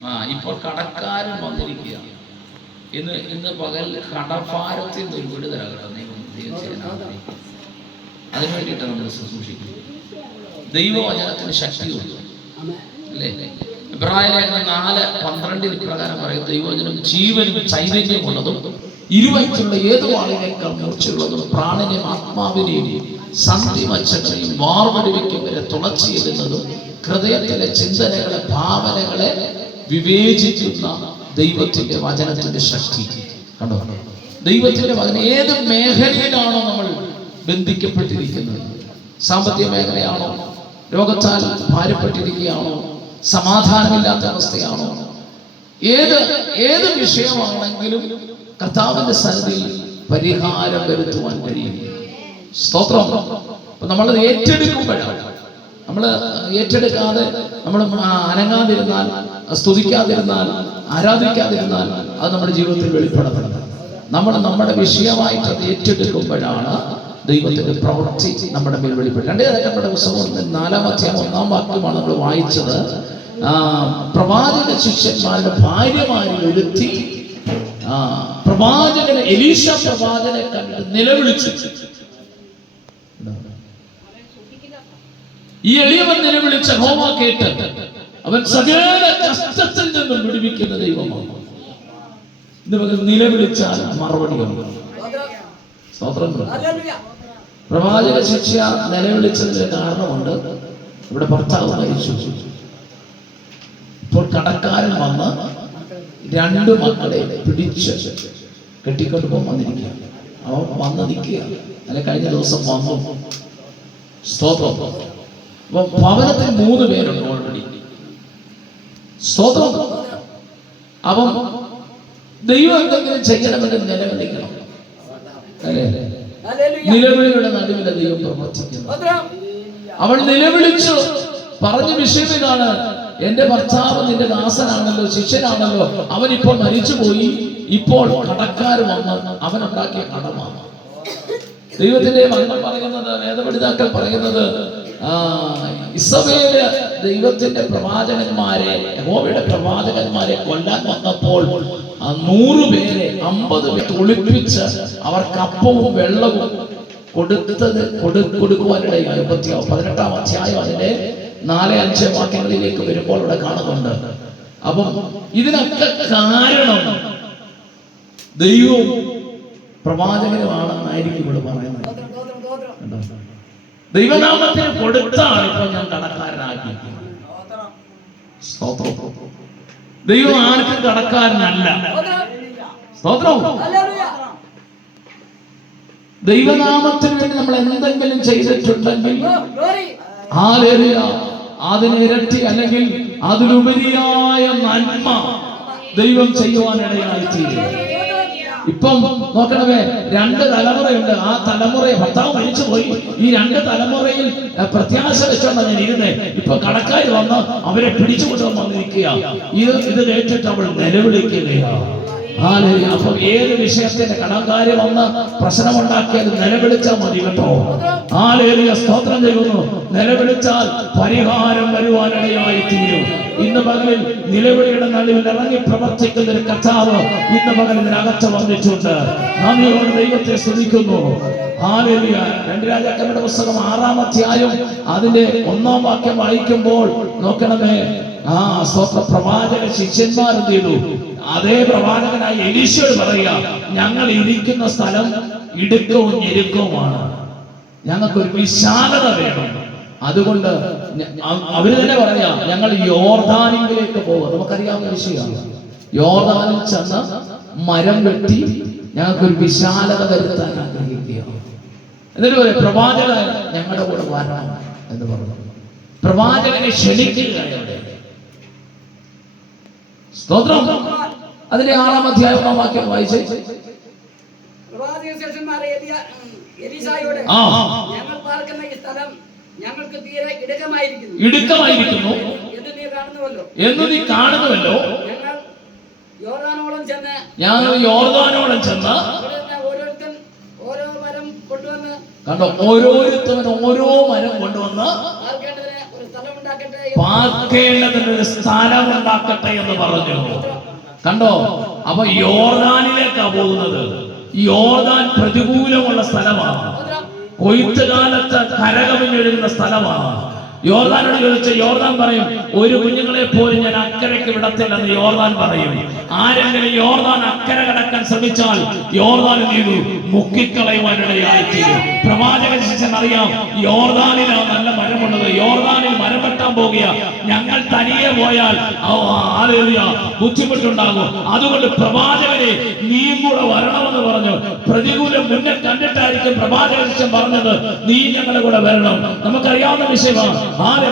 ഇപ്പോൾ കടക്കാരൻ വന്നിരിക്കുകയാണ്. ഇന്ന് പകൽ കടഭാരത്തിൽ നിന്ന് ഒരു വിടുതലാകട്ടെ. അതിനു വേണ്ടിയിട്ടാണ് നമ്മൾ ശുശ്രൂഷിക്കുന്നത്. ദൈവവചനത്തിന് ശക്തിയുണ്ട് അല്ലേ? എബ്രായലേഖനം 4:12 ഇപ്രകാരം പറയും, ദൈവവചനം ജീവനും ചൈതന്യമുള്ളതും ഇരുവശത്തുള്ള ഏത് വാളിനേക്കാൾ മൂർച്ചയുള്ളതും പ്രാണനെയും ആത്മാവിനെയും സന്ധിമച്ചകളെയും വാർവടിവയ്ക്കും വരെ തുളച്ചിടുന്നതും ഹൃദയത്തിലെ ചിന്തനകളെ ഭാവനകളെ വിവേചിക്കുന്ന ദൈവത്തിന്റെ വചനത്തിന്റെ ശക്തി കണ്ടോ? ദൈവത്തിന്റെ വചനം ഏത് മേഖലയിലാണോ നമ്മൾ ബന്ധിക്കപ്പെട്ടിരിക്കുന്നത്? സാമ്പത്തിക മേഖലയാണോ? രോഗത്താൽ ഭാരപ്പെട്ടിരിക്കുകയാണോ? സമാധാനമില്ലാത്ത അവസ്ഥയാണോ? ഏത് വിഷയമാണെങ്കിലും കർത്താവിന്റെ സന്നിധിയിൽ പരിഹാരം വരുത്തുവാൻ കഴിയും. സ്തോത്രം. അപ്പൊ നമ്മളത് ഏറ്റെടുക്കുമ്പോഴാണ്, നമ്മൾ ഏറ്റെടുക്കാതെ നമ്മൾ അനങ്ങാതിരുന്നാൽ, സ്തുതിക്കാതിരുന്നാൽ, ആരാധിക്കാതിരുന്നാൽ അത് നമ്മുടെ ജീവിതത്തിൽ വെളിപ്പെടുത്തുന്നത്. നമ്മൾ നമ്മുടെ വിഷയമായിട്ട് അത് ഏറ്റെടുക്കുമ്പോഴാണ് ദൈവത്തിന്റെ പ്രവൃത്തി നമ്മുടെ മേൽ വെളിപ്പെടും. 2 രാജാക്കന്മാരുടെ പുസ്തകം 4-ാം അധ്യായം 1-ാം വാക്യമാണ് നമ്മൾ വായിച്ചത്. പ്രവാചക ശിഷ്യന്മാരുടെ ഭാര്യമാരിൽ ഒരുത്തി പ്രവാചകനെ, എലീശ പ്രവാചകനെ കണ്ട് നിലവിളിച്ചു. ഈ എളിയവൻ നിലവിളിച്ച യഹോവ കേട്ട് അവൻ സകല കഷ്ടത്തിൽ നിന്നും വിടുവിക്കുന്ന ദൈവമാണ്. ഇന്ന് നിലവിളിച്ചാൽ മറുപടിയുണ്ട്. സ്തോത്രം. പ്രവാചക ശിക്ഷ നിലവിളിച്ചതിന്റെ കാരണമുണ്ട്. ഇവിടെ ഭർത്താവ് മരിച്ചു. ഇപ്പോൾ കടക്കാരൻ വന്ന് 2 മക്കളെ പിടിച്ച് കെട്ടിക്കൊണ്ട് വന്നിരിക്കുക. അവൻ വന്ന് നിൽക്കുക. അല്ലെ, കഴിഞ്ഞ ദിവസം വന്നു. സ്തോത്രം. അപ്പൊ ഭവനത്തിൽ 3 പേരുണ്ട് ഓൾറെഡി. സ്തോത്രം. അവൻ ദൈവം എന്തെങ്കിലും ചെയ്യണമെങ്കിൽ നിലവിളിക്കണം. അല്ലേ? നിലവിളിയുടെ നടുവിലെ ദൈവം പ്രവർത്തിക്കുന്നു. അവൾ നിലവിളിച്ചു പറഞ്ഞ വിഷയം ഇതാണ്: എന്റെ ഭർത്താവ് നിന്റെ ദാസനാണല്ലോ, ശിഷ്യനാണല്ലോ, അവൻ ഇപ്പോൾ മരിച്ചുപോയി. ഇപ്പോൾ കടക്കാർ വന്ന് അവനുണ്ടാക്കിയ കടമാണ്. ദൈവത്തിന്റെ മകൻ പറയുന്നത്, വേദപണ്ഡിതാക്കൾ പറയുന്നത്, ഇസബേല് ദൈവത്തിന്റെ പ്രവാചകന്മാരെ, യഹോവയുടെ പ്രവാചകന്മാരെ കൊല്ലാൻ വന്നപ്പോൾ 100 പേരെ 50 പേരെ ഒളിപ്പിച്ച് അവർക്ക് അപ്പവും വെള്ളവും കൊടുക്കുവാനിടയായി. 18-ാം അധ്യായം അതിന്റെ 4-5 വാക്യങ്ങളിലേക്ക് വരുമ്പോൾ ഇവിടെ കാണുന്നുണ്ട്. അപ്പം ഇതിനൊക്കെ കാരണം ദൈവവും പ്രവാചകനുമാണെന്നായിരിക്കും ഇവിടെ പറയുന്നത്. ദൈവനാമത്തിന് കൊടുത്താണ് ഇപ്പൊ ഞാൻ കടക്കാരനാക്കി. ദൈവം ആർക്കും കടക്കാരനല്ല. സ്തോത്രം. ദൈവനാമത്തിന് വേണ്ടി നമ്മൾ എന്തെങ്കിലും ചെയ്തിട്ടുണ്ടെങ്കിൽ അതിന് ഇരട്ടി അല്ലെങ്കിൽ അതിലുപരിയായ നന്മ ദൈവം ചെയ്യുവാനിടയായി തീരും. ഇപ്പം നോക്കണമേ, 2 തലമുറയുണ്ട്. ആ തലമുറയെ ഭർത്താവ് മരിച്ചു പോയി. ഈ 2 തലമുറയിൽ പ്രത്യാശ വെച്ചോണ്ടാണ് ഞാൻ ഇരുന്നേ. ഇപ്പൊ കടക്കാർ വന്ന് അവരെ പിടിച്ചുകൊണ്ട് വന്നിരിക്കുക. ഇത് കേട്ടിട്ട് അവൾ നിലവിളിക്കുകയാണ്. അപ്പൊ ഏത് വിഷയത്തിന്റെ കടക്കാര് വന്ന് പ്രശ്നമുണ്ടാക്കിയത് നിലവിളിച്ചാൽ മതി കേട്ടോ. സ്തോത്രം ചെയ്യുന്നു. നിലവിളിച്ചാൽ പരിഹാരം വരുവാനിടയായി തീരും. ഇന്ന് പകലിൽ നിലവിളിയുടെ നടുവിൽ ഇറങ്ങി പ്രവർത്തിക്കുന്ന ഒരു കർത്താവ് ഇന്ന് പകലിനകത്ത് വന്നിട്ടുണ്ട്. നന്ദിയോടെ ദൈവത്തെ സ്തുതിക്കുന്നു. 2 രാജാക്കന്മാരുടെ പുസ്തകം 6-ാം അധ്യായം അതിന്റെ 1-ാം വാക്യം വായിക്കുമ്പോൾ നോക്കണമേ, സ്തോത്ര, പ്രവാചക ശിഷ്യന്മാർ എന്ത് ചെയ്തു? അതേ പ്രവാചകനായ എലീശയോട് പറയുക, ഞങ്ങൾ ഇരിക്കുന്ന സ്ഥലം ഇടുക്കവും ഞെരുക്കവുമാണ്, ഞങ്ങൾക്കൊരു വിശാലത വേണം. അതുകൊണ്ട് അവര് തന്നെ പറയാ, ഞങ്ങൾ യോർദാനിലേക്ക് പോകുക. നമുക്കറിയാവുന്ന വിഷയമാണ്. യോർദാനിൽ ചെന്ന് മരം വെട്ടി ഞങ്ങൾക്കൊരു വിശാലത വരുത്താൻ ആഗ്രഹിക്കുകയാണ്. എന്നിട്ട് പറയും, പ്രവാചകൻ ഞങ്ങളുടെ കൂടെ വരണം എന്ന് പറഞ്ഞു. പ്രവാചകനെ ക്ഷണിക്കുകയാണ്. സ്തോത്രം. അതിന്റെ 6-ാം അധ്യായം 1-ാം വാക്യം വായിച്ചേ. ഞങ്ങൾ പാർക്കുന്ന ഈ സ്ഥലം ഞങ്ങൾക്ക് തീരെ ഇടുക്കമായിരിക്കുന്നു എന്ന് നീ കാണുന്നുവല്ലോ. ഞങ്ങൾ യോർദാനോളം ചെന്ന് ഓരോരുത്തൻ ഓരോ മരം കൊണ്ടുവന്ന് കണ്ടോ, ഓരോരുത്തവൻ ഓരോ മരം കൊണ്ടുവന്ന് ഉണ്ടാക്കട്ടെ. പാർക്കേണ്ടതിനൊരു സ്ഥലമുണ്ടാക്കട്ടെ എന്ന് പറഞ്ഞു. കണ്ടോ? അപ്പൊ യോർദാനിലേക്കാ പോകുന്നത്. യോർദാൻ പ്രതികൂലമുള്ള സ്ഥലമാണ്. കൊയ്ത്തുകാലത്ത് കരകവിഞ്ഞൊഴുകുന്ന സ്ഥലമാണ്. യോർദാനോട് ചോദിച്ച യോർദാൻ പറയും, ഒരു കുഞ്ഞുങ്ങളെ പോലും ഞാൻ അക്കരയ്ക്ക് വിടത്തില്ലെന്ന് യോർദാൻ പറയും. ആരെങ്കിലും യോർദാൻ അക്കരെ കടക്കാൻ ശ്രമിച്ചാൽ യോർദാൻ ചെയ്തു മുക്കിക്കളയുവാനിടയായിത്തീരും. പ്രവാചകൻ ശിഷ്യനറിയാം, യോർദാനിലാണ് നല്ല മരമുള്ളത്, യോർദാനിൽ മരം വെട്ടാൻ പോകുക, ഞങ്ങൾ തനിയെ പോയാൽ ബുദ്ധിമുട്ടുണ്ടാകും. അതുകൊണ്ട് പ്രവാചകനെ നീയും കൂടെ വരണമെന്ന് പറഞ്ഞു. പ്രതികൂലം മുന്നേ കണ്ടിട്ടായിരിക്കും പ്രവാചക ശിഷ്യൻ പറഞ്ഞത്, നീ ഞങ്ങളുടെ കൂടെ വരണം. നമുക്കറിയാവുന്ന വിഷയമാണ്.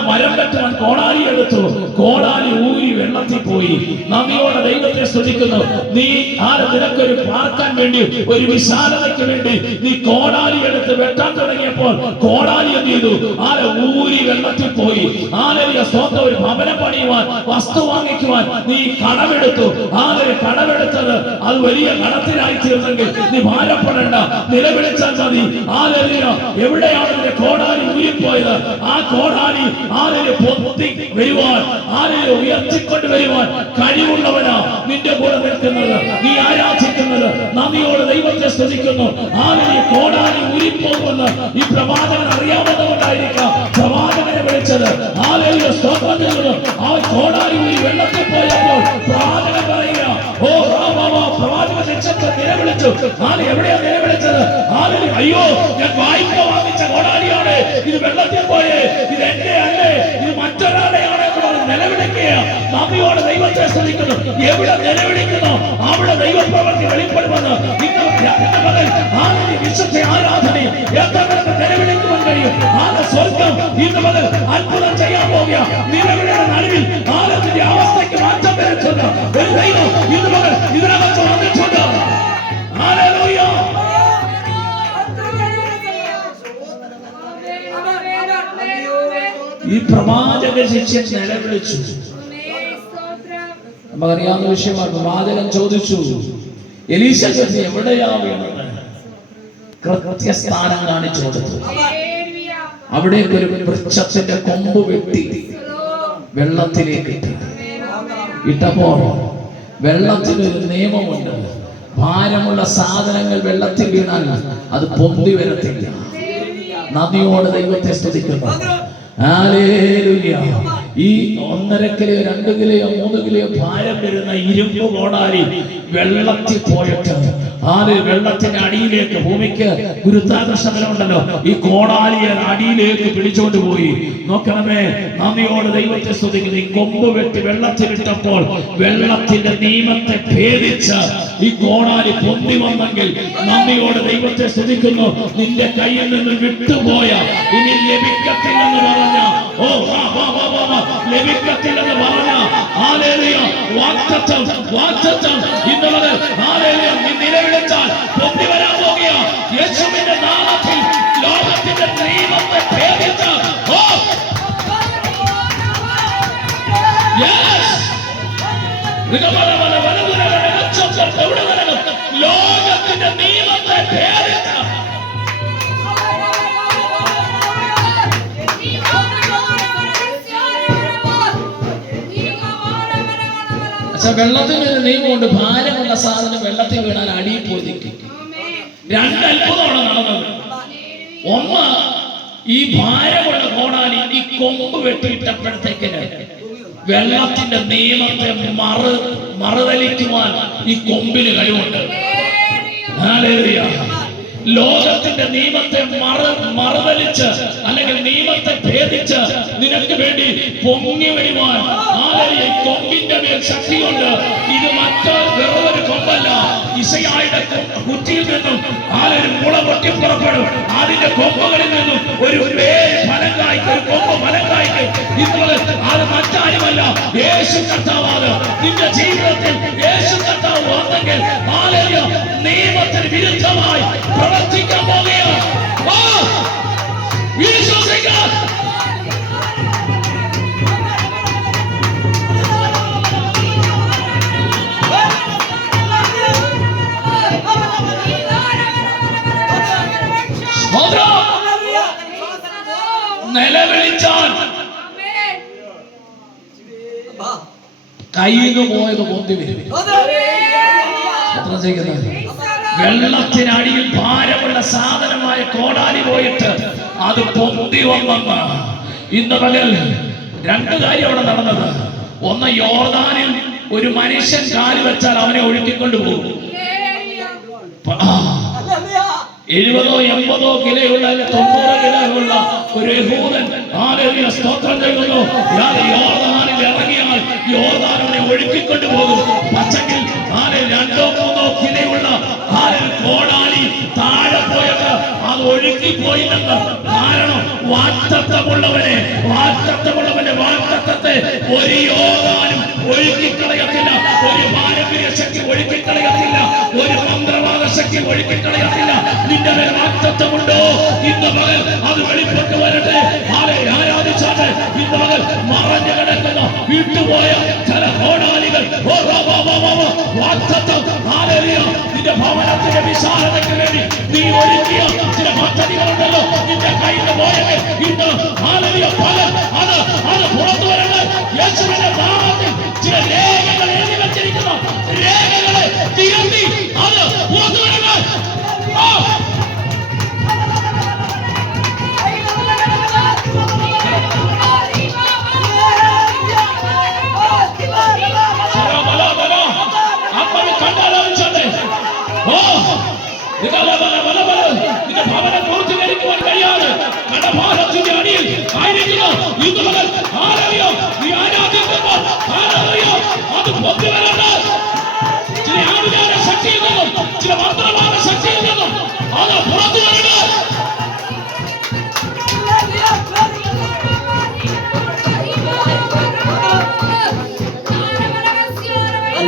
മരം വെട്ടുവാൻ കോടാലി എടുത്തു, കോടാലി ഊരി വെള്ളത്തിൽ പോയി. നദിയോടെ ദൈവത്തെ സ്തുതിക്കുന്നു. നീ നിനക്കൊരു പാർക്കാൻ വേണ്ടി, ഒരു വിശാലതയ്ക്ക് വേണ്ടി നീ കോടാലി എടുത്ത് വെട്ടാൻ തുടങ്ങിയപ്പോൾ കോടാലി എന്ത് ചെയ്തു? ഊരി വെള്ളത്തിൽ പോയി. സ്വന്തം ഒരു ഭവനം പണിയുവാൻ, വസ്തു വാങ്ങിക്കുവാൻ നീ കടമെടുത്തു. കടമെടുത്തത് അത് വലിയ കടത്തിലായി തീർന്നെങ്കിൽ നീ ഭാരപ്പെടേണ്ട, നിലവിളിച്ചാൽ മതി. എവിടെയാണ് നിന്റെ കോടാലി ഊരിപ്പോയത്? ആ കോടാലി പൊത്തി വരുവാൻ, ഉയർത്തിക്കൊണ്ട് വരുവാൻ കഴിവുള്ളവനാ നിന്റെ കൂടെ നിൽക്കുന്നത്. നീ ആരാധിക്കുന്നത്, നന്ദിയോട് ദൈവത്തെ സ്തുതിക്കുന്നു. കോടാലി ഊരിപ്പോകുമെന്ന് ഈ പ്രവാചകൻ അറിയാവുന്നതുകൊണ്ടായിരിക്കാം പ്രവാചകനെ വിളിച്ചത്. ആ കോടാലി ഊരി വെള്ളത്തിൽ പോയപ്പോൾ പ്രവാചകൻ പറയുക, പ്രവാചക ശിക്ഷത്തെ നിലവിളിച്ചു. എവിടെയാ നിലവിളിച്ചത്? അയ്യോ, ഞാൻ വായ്പ വാങ്ങിച്ച കോടാലിയാണ്, ഇത് വെള്ളത്തിൽ പോയേ, ഇത് എന്റെ അല്ലേ, ഇത് മറ്റൊരാളെയാണ് നിലവിളിക്കുക. നന്ദിയോടെ ദൈവത്തെ സ്തുതിക്കുന്നു. എവിടെ നിലവിളിക്കുന്നു അവിടെ ദൈവപ്രവൃത്തി വെളിപ്പെടുമെന്ന് വിശുദ്ധ ആരാധനയും എത്ര നിലവിളിക്കുവാൻ കഴിയും. സ്വർഗം ഇന്ന് മുതൽ അത്ഭുതം ചെയ്യാൻ പോകുക. നിലവിളിയുടെ നടുവിൽ കാലത്തിന്റെ അവസ്ഥയ്ക്ക് മാറ്റം വരുത്തുന്ന ഒരു ദൈവം ഇന്ന് മുതൽ ഇതിനകത്ത് വന്നിട്ടുണ്ട്. ഹല്ലേലൂയ. ഈ പ്രവാചക ശിഷ്യൻ നിലവിളിച്ചു. നമുക്കറിയാവുന്ന വിഷയമാണ്. പ്രവാചകൻ ചോദിച്ചു, എലീശ എവിടെയാ വീണത്? കൃത്യസ്ഥാനം കാണിച്ചു കൊടുത്തു. അവിടേക്ക് ഒരു വൃക്ഷത്തിന്റെ കൊമ്പ് വെട്ടി വെള്ളത്തിലേക്ക് ഇട്ടപ്പോൾ വെള്ളത്തിനൊരു നിയമമുണ്ട്. ഭാരമുള്ള സാധനങ്ങൾ വെള്ളത്തിൽ വീണാൽ അത് പൊന്തി വരത്തില്ല. നദിയോട് ദൈവത്തെ സ്തുതിക്കുന്നു. ഈ 1.5 കിലോയോ 2 കിലോയോ 3 കിലോയോ ഭാരം വരുന്ന ഇരുമ്പ് കോടാലി വെള്ളത്തിൽ പോയിട്ട് വെള്ളത്തിന്റെ അടിയിലേക്ക്, ഭൂമിക്ക് ഗുരുത്വാകർഷണ ബലമുണ്ടല്ലോ, ഈ കോടാലിയെ അടിയിലേക്ക് പിടിച്ചോണ്ട് പോയി. നോക്കണമേ, നന്ദിയോട് ദൈവത്തെ സ്തുതിക്കുന്നു. ഈ കൊമ്പ് വെട്ടി വെള്ളത്തിലിട്ടപ്പോൾ വെള്ളത്തിന്റെ നിയമത്തെ ഭേദിച്ച് ഈ കോടാലി പൊന്തി വന്നെങ്കിൽ നന്ദിയോട് ദൈവത്തെ സ്തുതിക്കുന്നു. നിന്റെ കയ്യിൽ നിന്ന് വിട്ടുപോയ, ഇനി ലഭിക്കത്തില്ലെന്ന് പറഞ്ഞ, ലഭിക്കത്തില്ലെന്ന് പറഞ്ഞ വാഗ്ദത്തം ഇന്ന് മുതൽ നീ നിലവിളിച്ചാൽ പൊന്തി വരാൻ പോകുക. യേശുവിന്റെ നാമത്തിൽ ലോകത്തിന്റെ നിയമത്തെ ഭേദിച്ച് ലോകത്തിന്റെ നിയമത്തെ ഭേദിച്ച് വെള്ളത്തിന് ഒരു നിയമമുണ്ട്. ഭാരമുള്ള സാധനം വെള്ളത്തിൽ വീണാൽ അടിയിൽ പോയി നിൽക്കും. 2 അത്ഭുതമാണ് നടന്നത്. ഒന്ന്, ഈ ഭാരമുള്ള കോടാലി ഈ കൊമ്പ് വെട്ടിയിട്ടപ്പോഴത്തേക്കിന് വെള്ളത്തിന്റെ നിയമത്തെ മറുതലിക്കുവാൻ ഈ കൊമ്പിന് കഴിവുണ്ട്. ലോകത്തിന്റെ നിയമത്തെ മറുതലിച്ച് അല്ലെങ്കിൽ നിയമത്തെ ഭേദിച്ച് നിനക്ക് വേണ്ടി പൊങ്ങി വരുവാൻ കൊമ്പിന്റെ മേൽ ശക്തിയുണ്ട്. ഇത് വേറൊരു കൊമ്പല്ല. ഇസയായുടെ കുറ്റിയിൽ നിന്നും ഒരു മുള പൊട്ടി പുറപ്പെടും. അതിന്റെ കൊമ്പുകളിൽ നിന്നും ഒരു ഫലം കായ്ക്കും, ഒരു കൊമ്പ് ഫലം കായ്ക്കും. ഇതുപോലെ അത് മറ്റാരുമല്ല, യേശു കർത്താവാണ്. നിന്റെ ജീവിതത്തിൽ യേശു കർത്താവ് വന്നെങ്കിൽ നിയമത്തിന് വിരുദ്ധമായി പ്രവർത്തിക്കാൻ പോകുകയാണ്. വിശ്വസിക്കാൻ നിലവിളിച്ചാൽ കയ്യിൽ നിന്ന് പോയത് പൊന്തി വരും. വെള്ളത്തിനടിയിൽ ഭാരമുള്ള സാധനമായ കോടാലി പോയിട്ട് അത് പൊന്തി വന്നെന്ന് ഇന്ന് പകൽ രണ്ട് കാര്യം അവിടെ നടന്നത്. ഒന്ന്, യോർദാനിൽ ഒരു മനുഷ്യൻ കാല് വെച്ചാൽ അവനെ ഒഴുക്കിക്കൊണ്ട് പോകും. 70 80 കിലോയുള്ള 90 കിലോയുള്ള ഒരു യഹൂദൻ സ്തോത്രം ചെയ്യുന്നു. യോർദാനിൽ ഇറങ്ങിയാൽ യോർദാൻ അവനെ ഒഴുക്കിക്കൊണ്ട് പോകും. പച്ചക്കിൽ 2 3 കിലോയുള്ള കോടാലി താഴെ പോയത് അത് ഒഴുക്കിപ്പോയില്ലെന്ന്. കാരണം വാക്തത്വമുള്ളവന്റെ വാക്തത്വത്തെ ഒരു യോർദാനും ഒഴുക്കിക്കളയത്തില്ല. ഒരു പാരമ്പര്യ ശക്തി ഒഴുക്കിക്കളയത്തില്ല. ഒരു മന്ത്രവാദ ശക്തി ഒഴുക്കിക്കളയത്തില്ല. നിന്റെ മേൽ വാക്തത്വമുണ്ടോ? ഇന്ന് പകൽ അത് വെളിപ്പെട്ട് വരട്ടെ. ആരാധിച്ചാട്ടെ. ഇന്ന് പകൽ മറഞ്ഞു കിടക്കുന്ന വിട്ടുപോയ ചില കോടാലികൾ വാക്തത്വം നിന്റെ ഭവനത്തിന്റെ വിശാലതയ്ക്ക് വേണ്ടി നീ ഒരുക്കിയ ചില പദ്ധതികളുണ്ടല്ലോ. നിന്റെ കയ്യിൽ പോയത് ഇന്ന് പകൽ അത് പുറത്തു വരട്ടെ. യേശുവിന്റെ നാമത്തിൽ ചില രേഖകൾ എഴുതി വെച്ചിരിക്കുന്ന രേഖകളെ തിരുത്തി അത് പുറത്തു വരട്ടെ. നിന്റെ ഭവനം പൂർത്തീകരിക്കുവാൻ കഴിയാതെ കടഭാരത്തിന്റെ അടിയിൽ ആയിരിക്കുന്നു. ഇന്ന് മുതൽ നീ ആരാധിക്കുമ്പോൾ അത് പൊത്തി വരട്ടെ. ചില ആവിചാര ശക്തിയിൽ നിന്നും ചില മന്ത്രവാദ ശക്തിയിൽ നിന്നും അത് പുറത്തു വരട്ടെ.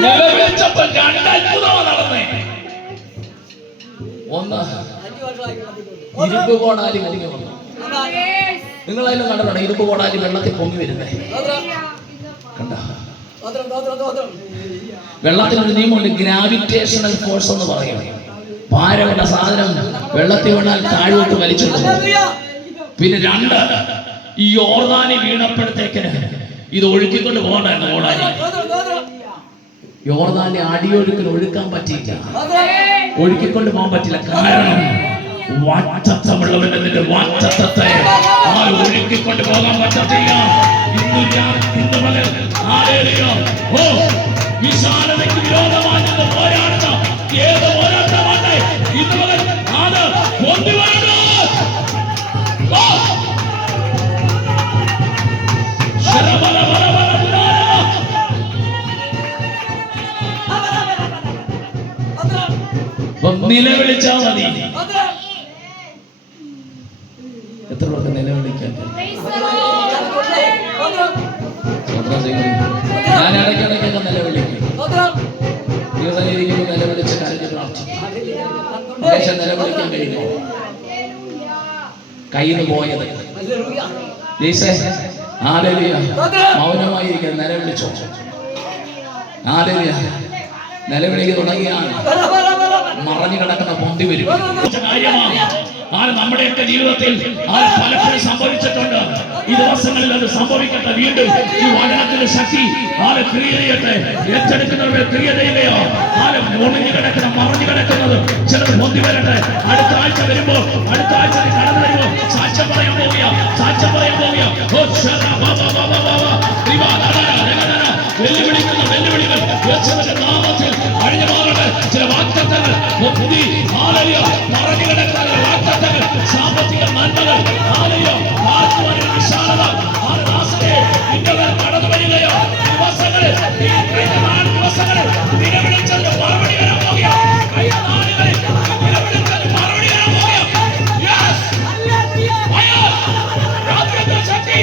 നിലവിളിച്ചപ്പോൾ രണ്ട് അത്ഭുതമാണ് നടന്നേ. ഒന്ന്, ഇരുമ്പ് കോടാലി പൊങ്ങി വന്നു. നിങ്ങളതിലും കണ്ടിട്ടുണ്ട് ഇരുമ്പ് കോടാലി വെള്ളത്തിൽ പൊങ്ങി വരുന്നേ. കണ്ട, വെള്ളത്തിനൊരു നിയമമുണ്ട്, ഗ്രാവിറ്റേഷണൽ ഫോഴ്സ് എന്ന് പറയും. ഭാരമുള്ള സാധനം വെള്ളത്തിൽ വീണാൽ താഴോട്ട് വലിച്ചിട്ടു. പിന്നെ 2, ഈ യോർദാനി വീണപ്പോഴത്തേക്കിന് ഇത് ഒഴുക്കിക്കൊണ്ട് പോകണ്ടായിരുന്നു. കോടാലി യോർദാന്റെ അടിയൊഴുക്കിന് ഒഴുക്കാൻ പറ്റിയില്ല, ഒഴുക്കിക്കൊണ്ട് പോകാൻ പറ്റില്ല. കാരണം വാക്തത്വമുള്ളവന്റെ വാക്തത്വത്തെ ഒഴുക്കിക്കൊണ്ട് പോകാൻ പറ്റത്തില്ല. ഇന്ന് മകൻ വിശാലതയ്ക്ക് വിരോധമായി നിന്ന് പോരാടുന്ന ഏത് പോരാട്ടമാണ് ഇന്ന് മകൻ അത് കൊണ്ടുവരണം. നിലവിളിച്ചാ മതി. എത്ര പേർക്ക് നിലവിളിക്കാൻ? ഞാൻ ഇടയ്ക്കിടയ്ക്കൊക്കെ നിലവിളിക്കും. ദിവസം നിലവിളിച്ച് കരഞ്ഞ് പ്രാർത്ഥിക്കും. പക്ഷെ നിലവിളിക്കാൻ കഴിയുമോ? കയ്യിൽ നിന്ന് പോയത് മൗനമായിരിക്കും. നിലവിളിച്ചോ? നിലവിളിക്ക് തുടങ്ങിയാണ് മറഞ്ഞു കിടക്കുന്ന പൊന്തി വരും. നമ്മുടെയൊക്കെ ജീവിതത്തിൽ പലപ്പോഴും സംഭവിച്ചിട്ടുണ്ട്. ഈ ദിവസങ്ങളിൽ അത് സംഭവിക്കട്ടെ. വീണ്ടും ഈ വചനത്തിന്റെ ശക്തി ക്രിയ ചെയ്യട്ടെ. ഏറ്റെടുക്കുന്നവരുടെ ക്രിയ ചെയ്യുകയോ ഒളിഞ്ഞു കിടക്കുന്ന മറഞ്ഞു കിടക്കുന്നത് ചിലത് പൊന്തി വരട്ടെ. അടുത്ത ആഴ്ച വരുമ്പോൾ കടന്നു വരുമ്പോൾ സാക്ഷ്യം പറയാൻ പോവുക. വെല്ലുവിളികൾ യേശുവിന്റെ നാമത്തിൽ അഴിഞ്ഞു മാറട്ടെ. ചില വാഗ്ദത്തങ്ങൾ മറഞ്ഞു കിടക്കുന്ന വാഗ്ദത്തങ്ങൾ, സാമ്പത്തിക നന്മകൾ, വിശാലത കടന്നു വരികയോ ദിവസങ്ങളിൽ നിലവിളിച്ചതിന് മറുപടി വരാൻ പോകുക. മറുപടി വരാൻ പോകുക. ശക്തി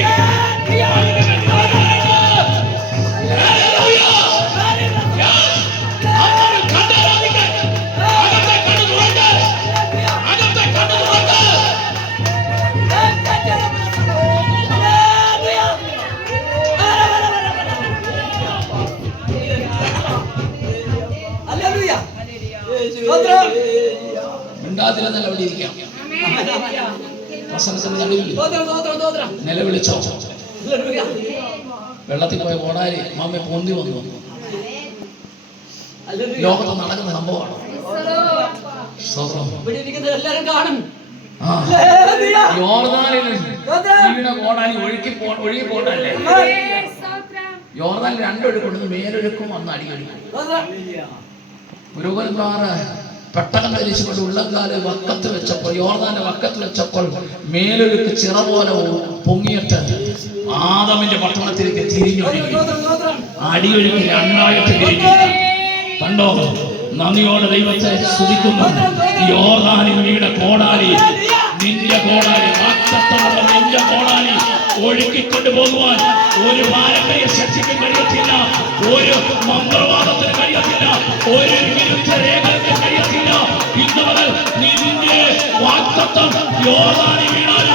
നിലവിളിക്കാം. പ്രസംഗത്തിന് നടുവിൽ നിലവിളിച്ചോ? വെള്ളത്തിൽ പോയ കോടാലി മാമയെ പൊന്തി വന്നു. ലോകത്ത് നടക്കുന്ന സംഭവമാണ്. ഇവിടെ ഇരിക്കുന്നത് എല്ലാവരും കാണും. യോർദാനിൽ വീണ കോടാലി ഒഴുകി പോകണ്ടല്ലേ? യോർദാൻ രണ്ടൊഴുക്കുണ്ടെന്ന് മേലൊഴുക്കും വന്ന് അടിയൊഴുക്കും. പുരോഗതിമാർ പെട്ടകം ധരിച്ചുകൊണ്ട് ഉള്ളംകാല് വക്കത്ത് വെച്ചപ്പോൾ, യോർദാന്റെ വക്കത്ത് വെച്ചപ്പോൾ മേലൊഴുക്ക് ചിറ പോലെ പൊങ്ങിയിട്ട് ആദമിന്റെ പട്ടണത്തിലേക്ക് തിരിഞ്ഞൊഴുകി. അടിയൊഴുക്ക് രണ്ടായിട്ട് തിരിഞ്ഞു. കണ്ടോ? നന്ദിയോടെ ദൈവത്തെ സ്തുതിക്കുന്നു. യോർദാനിൽ വീണ കോടാലി, നിന്റെ കോടാലി, വാഗ്ദത്തമുള്ള നിന്റെ കോടാലി ഒഴുക്കിക്കൊണ്ട് പോകുവാൻ ഒരു പാരമ്പര്യ ശക്തിക്കും കഴിയത്തില്ല, ഒരു മന്ത്രവാദത്തിന് കഴിയത്തില്ല, ഒരു വിരുദ്ധ രേഖയ്ക്ക് കഴിയത്തില്ല. ഇന്ന് മുതൽ നിന്റെ വാഗ്ദത്തം യോർദാനിൽ വീണാൽ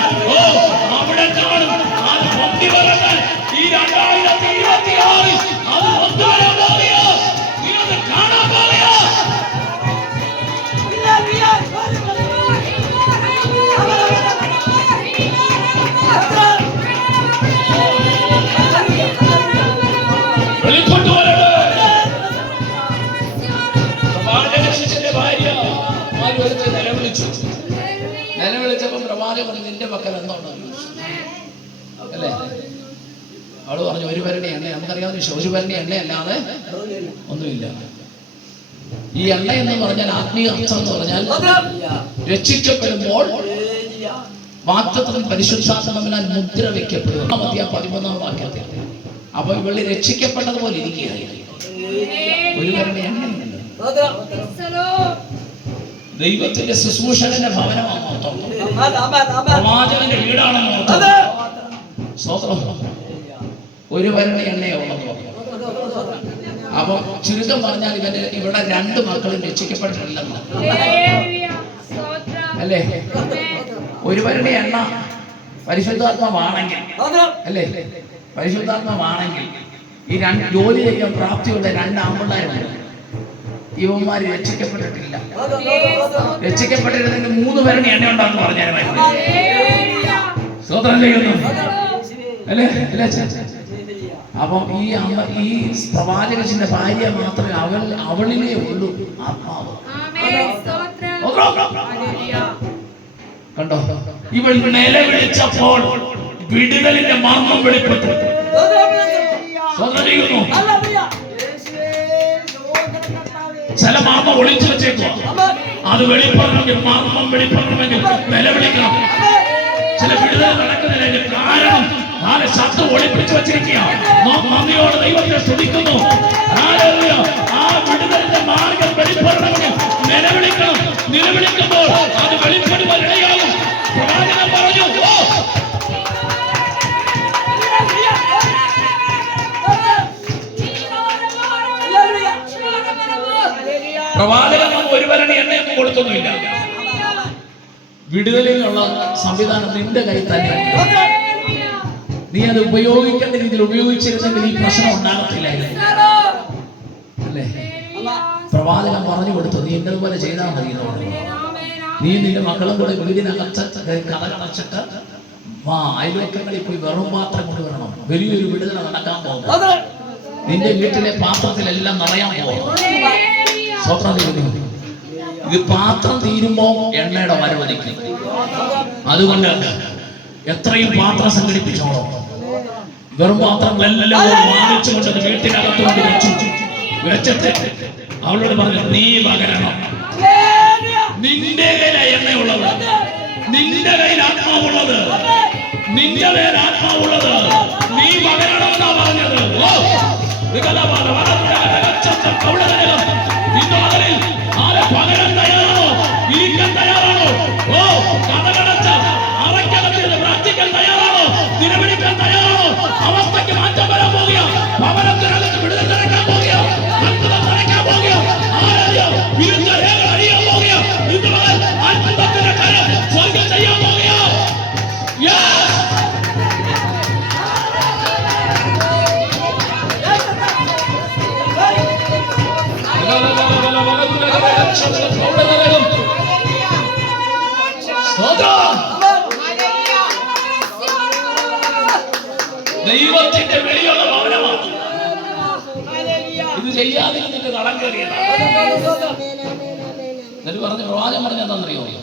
അവിടെ കാണും. അത് പൊന്തി വരട്ടെ. ഈ 2026 അത് ഒന്നാരം പോവുകയോ നീ അത് കാണാൻ പോവുകയോ. നിലവിളിച്ചപ്പോ പ്രവാചകൻ നിന്റെ പക്കൽ എന്തുണ്ടോ അല്ലേ? അവള് പറഞ്ഞു ഒരു ഭരണി എണ്ണ. നമുക്കറിയാവുന്ന ഒരു ഭരണി എണ്ണ അല്ലാതെ ഒന്നുമില്ല. ഈ എണ്ണ എന്ന് പറഞ്ഞാൽ ആത്മീയ അർത്ഥം എന്ന് പറഞ്ഞാൽ രക്ഷിക്കപ്പെടുമ്പോൾ വാഗ്ദത്തത്തിൽ പരിശുദ്ധാത്മാവിനാൽ മുദ്ര വെക്കപ്പെടും. 13-ാം വാക്യത്തിൽ. അപ്പൊ ഇവള് രക്ഷിക്കപ്പെട്ടതുപോലെ ഇരിക്കുകയായി. ഒരു ഭരണി എണ്ണയുണ്ട്. ദൈവത്തിന്റെ ശുശ്രൂഷകന്റെ ഭവനമാണ് മൊത്തം. പ്രവാചകന്റെ വീടാണ് മൊത്തം. ഒരു ഭരണി എണ്ണയോ ഉള്ളത്. അപ്പൊ ചുരുക്കം പറഞ്ഞാൽ ഇവിടെ 2 മക്കളും രക്ഷിക്കപ്പെട്ടിട്ടില്ലെന്ന് അല്ലേ? ഒരു ഭരണി എണ്ണ പരിശുദ്ധാത്മാവാണെങ്കിൽ അല്ലേ? പരിശുദ്ധാത്മാവാണെങ്കിൽ ഈ ജോലി ചെയ്യാൻ പ്രാപ്തിയുള്ള 2 ആമ്പിള്ളേരുണ്ട്. ഇവന്മാര് രക്ഷിക്കപ്പെട്ടിട്ടില്ല. രക്ഷിക്കപ്പെട്ടിരുന്നെങ്കിൽ 3 ഭരണി എണ്ണ ഉണ്ടാന്ന് പറഞ്ഞാൽ സ്തോത്രം ചെയ്യുന്നു അല്ലേ? അപ്പം ഈ പ്രവാചകന്റെ ഭാര്യ മാത്രമേ അവളിലേ ഉള്ളൂ ആത്മാവ്. കണ്ടോ? ഇവൾ നിലവിളിച്ചപ്പോൾ വിടുതലിന്റെ മർമ്മം വെളിപ്പെട്ടു. സ്തോത്രം ചെയ്യുന്നു. ചില മർമ്മം ഒളിച്ചു വെച്ചേക്കോ. അത് വെളിപ്പെടണമെങ്കിൽ, മർമ്മം വെളിപ്പെടണമെങ്കിൽ നിലവിളിക്കണം. ചില വിടുതൽ നടക്കുന്നില്ല. കാരണം ശബ്ദം ഒളിപ്പിച്ചു വെച്ചിരിക്കുക. നന്ദിയോടെ ദൈവത്തെ സ്തുതിക്കുന്നു. ആ വിടുതലിന്റെ മാർഗം വെളിപ്പെടണമെങ്കിൽ നിലവിളിക്കണം. നിലവിളിക്കുമ്പോൾ അത് വെളിപ്പെടുവാൻ ഇടയാകും. പ്രവാചകൻ പറഞ്ഞു, പ്രവാചകൻ ഒരു ഭരണി എണ്ണയൊന്നും കൊടുത്തൊന്നുമില്ല. വിടുതലിനുള്ള സംവിധാനം നിന്റെ കയ്യിൽ തന്നെ. നീ അത് ഉപയോഗിക്കേണ്ട രീതിയിൽ ഉപയോഗിച്ചിരുന്നെങ്കിൽ ഈ പ്രശ്നം ഉണ്ടാകത്തില്ലായിരുന്നു അല്ലേ? പ്രവാചകൻ പറഞ്ഞു കൊടുത്തു, നീ എന്നതുപോലെ ചെയ്താൽ മതി. നീ നിന്റെ മക്കളും കൂടെ വീടിനകത്ത് കഥകളച്ചിട്ട് അയൽവക്കങ്ങളിൽ പോയി വെറും പാത്രം കൊണ്ടുവരണം. വലിയൊരു വിടുതൽ നടക്കാൻ പോകും. നിന്റെ വീട്ടിലെ പാത്രത്തിലെല്ലാം നിറയാൻ പോകും. സ്വപ്നം തീരുന്നു. ഇത് പാത്രം തീരുമ്പോ എണ്ണയുടെ വരവധിക്കും. അതുകൊണ്ട് എത്രയും പാത്രം സംഘടിപ്പിച്ചോളൂ. വെറും പാത്രങ്ങളെല്ലാം വാങ്ങിച്ചുകൊണ്ട് വീട്ടിനകത്ത് കൊണ്ട് വെച്ചിട്ട് അവളോട് പറഞ്ഞു, നീ പകരണം. നിന്റെ കയ്യിൽ എണ്ണയുള്ളത്, നിന്റെ കയ്യിൽ ആത്മാവുള്ളത്, നിന്റെ പേര് ആത്മാവുള്ളത്, നീ പകരണമെന്നാ പറഞ്ഞത്. പകരം തയ്യാറാണോ? ഇരിക്കാൻ തയ്യാറാണോ? കഥകടച്ച അറയ്ക്കകത്തിരുന്ന് പ്രാർത്ഥിക്കാൻ തയ്യാറാണോ? നിലവിളിക്കാൻ തയ്യാറാണോ? അവസ്ഥയ്ക്ക് മാറ്റം വരാൻ പോകുക. ഭവനത്തിനകത്ത് വിടുതൽ നടക്കാൻ പോകുക. അത്ഭുതം നടക്കാൻ പോകുക. വിരുദ്ധ രേഖ അഴിയാൻ പോകുക. ഇതുപോലെ അത്ഭുതത്തിന്റെ കരം സ്വർഗ്ഗം ചെയ്യാൻ പോകുക. ഇത് ചെയ്യാതിരുന്നിട്ട് കടം കയറിയതാണ്. എന്നിട്ട് പറഞ്ഞു പ്രവാചകൻ പറഞ്ഞ എന്താണെന്നറിയോ?